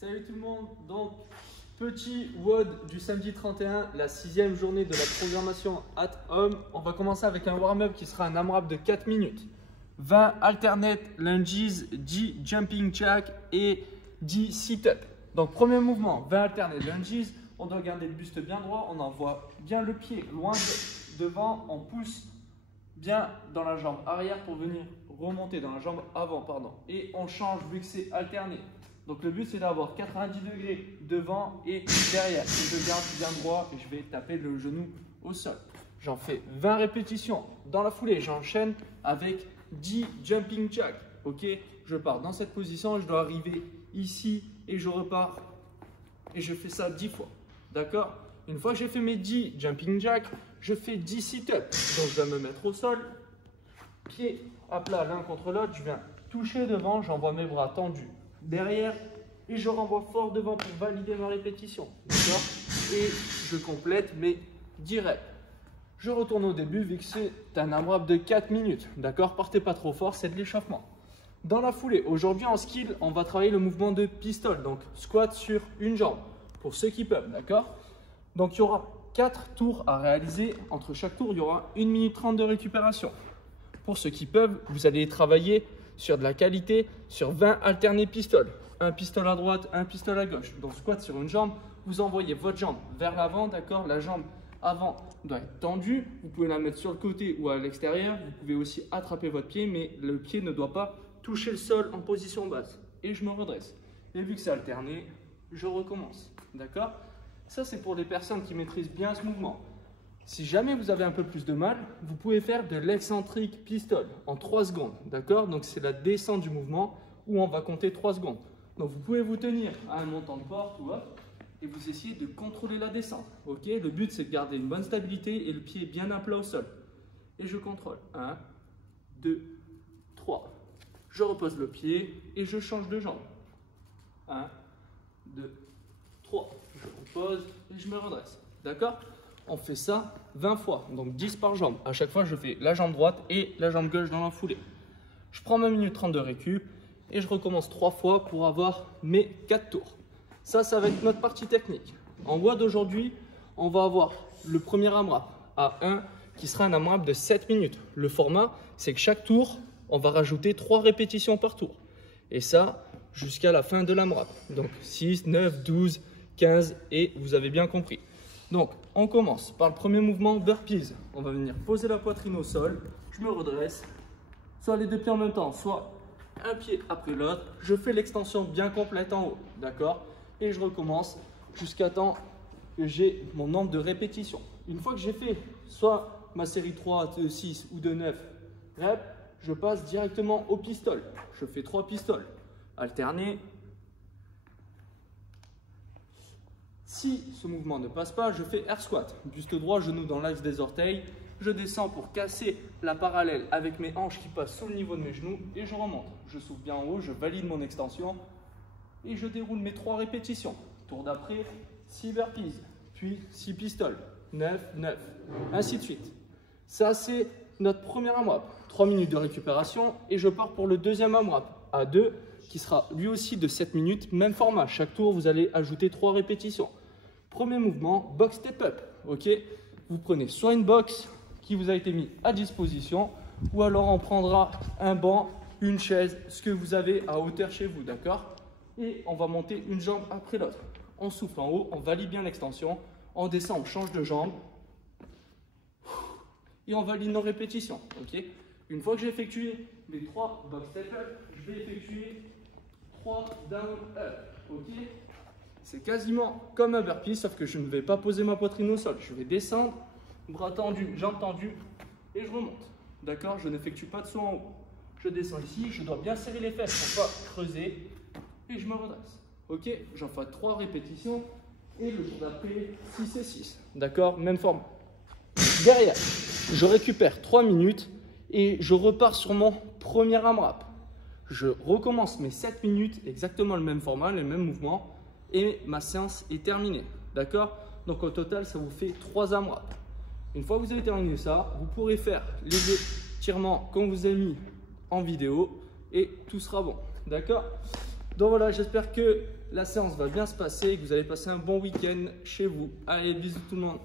Salut tout le monde, donc petit WOD du samedi 31, la 6e journée de la programmation at home. On va commencer avec un warm-up qui sera un AMRAP de 4 minutes. 20 alternate lunges, 10 jumping jack et 10 sit-up. Donc premier mouvement, 20 alternate lunges, on doit garder le buste bien droit, on envoie bien le pied loin devant, on pousse bien dans la jambe arrière pour venir remonter dans la jambe avant, pardon. Et on change vu que c'est alterné. Donc le but c'est d'avoir 90 degrés devant et derrière. Et je garde bien droit et je vais taper le genou au sol. J'en fais 20 répétitions. Dans la foulée, j'enchaîne avec 10 jumping jack. Ok, je pars dans cette position et je dois arriver ici et je repars. Et je fais ça 10 fois. D'accord? Une fois que j'ai fait mes 10 jumping jack, je fais 10 sit-ups. Donc je dois me mettre au sol, pieds à plat l'un contre l'autre. Je viens toucher devant, j'envoie mes bras tendus derrière et je renvoie fort devant pour valider ma répétition. D'accord? Et je complète mes 10 reps. Je retourne au début vu que c'est un AMRAP de 4 minutes. D'accord? Partez pas trop fort, c'est de l'échauffement. Dans la foulée, aujourd'hui en skill, on va travailler le mouvement de pistol. Donc squat sur une jambe pour ceux qui peuvent. D'accord? Donc il y aura 4 tours à réaliser. Entre chaque tour, il y aura 1 minute 30 de récupération. Pour ceux qui peuvent, vous allez travailler sur de la qualité, sur 20 alternés pistoles. Un pistol à droite, un pistol à gauche. Donc squat sur une jambe, vous envoyez votre jambe vers l'avant, d'accord? La jambe avant doit être tendue. Vous pouvez la mettre sur le côté ou à l'extérieur. Vous pouvez aussi attraper votre pied, mais le pied ne doit pas toucher le sol en position basse. Et je me redresse. Et vu que c'est alterné, je recommence. D'accord? Ça, c'est pour les personnes qui maîtrisent bien ce mouvement. Si jamais vous avez un peu plus de mal, vous pouvez faire de l'excentrique pistol en 3 secondes. D'accord? Donc, c'est la descente du mouvement où on va compter 3 secondes. Donc, vous pouvez vous tenir à un montant de porte ou autre et vous essayez de contrôler la descente. Ok? Le but, c'est de garder une bonne stabilité et le pied bien à plat au sol. Et je contrôle. 1, 2, 3. Je repose le pied et je change de jambe. 1, 2, 3. Je repose et je me redresse. D'accord? On fait ça 20 fois, donc 10 par jambe. À chaque fois, je fais la jambe droite et la jambe gauche dans la foulée. Je prends ma minute 30 de récup et je recommence 3 fois pour avoir mes 4 tours. Ça va être notre partie technique. En WOD d'aujourd'hui, on va avoir le premier AMRAP à 1 qui sera un AMRAP de 7 minutes. Le format, c'est que chaque tour, on va rajouter 3 répétitions par tour. Et ça, jusqu'à la fin de l'AMRAP. Donc 6, 9, 12, 15 et vous avez bien compris. Donc, on commence par le premier mouvement, burpees. On va venir poser la poitrine au sol. Je me redresse, soit les deux pieds en même temps, soit un pied après l'autre. Je fais l'extension bien complète en haut, d'accord? Et je recommence jusqu'à temps que j'ai mon nombre de répétitions. Une fois que j'ai fait soit ma série 3 de 6 ou de 9 reps, je passe directement au pistol. Je fais 3 pistoles alternés. Si ce mouvement ne passe pas, je fais air squat. Buste droit, genou dans l'axe des orteils. Je descends pour casser la parallèle avec mes hanches qui passent sous le niveau de mes genoux et je remonte. Je souffle bien en haut, je valide mon extension et je déroule mes 3 répétitions. Tour d'après, 6 burpees, puis 6 pistoles, 9, 9, ainsi de suite. Ça, c'est notre premier AMRAP. 3 minutes de récupération et je pars pour le deuxième AMRAP à 2 qui sera lui aussi de 7 minutes, même format. Chaque tour, vous allez ajouter 3 répétitions. Premier mouvement, box step up. Ok, vous prenez soit une box qui vous a été mise à disposition, ou alors on prendra un banc, une chaise, ce que vous avez à hauteur chez vous, d'accord? Et on va monter une jambe après l'autre. On souffle en haut, on valide bien l'extension, on descend, on change de jambe, et on valide nos répétitions. Ok, une fois que j'ai effectué les 3 box step up, je vais effectuer 3 down up. Ok, c'est quasiment comme un burpee, sauf que je ne vais pas poser ma poitrine au sol. Je vais descendre, bras tendus, jambes tendues, et je remonte. D'accord? Je n'effectue pas de saut en haut. Je descends ici, je dois bien serrer les fesses pour ne pas creuser, et je me redresse. Ok? J'en fais 3 répétitions, et le jour d'après, 6 et 6. D'accord? Même forme. Derrière, je récupère 3 minutes, et je repars sur mon premier AMRAP. Je recommence mes 7 minutes, exactement le même format, les mêmes mouvements, et ma séance est terminée. D'accord? Donc au total, ça vous fait 3 AMRAP. Une fois que vous avez terminé ça, vous pourrez faire les étirements qu'on vous a mis en vidéo et tout sera bon. D'accord? Donc voilà, j'espère que la séance va bien se passer et que vous allez passer un bon week-end chez vous. Allez, bisous tout le monde.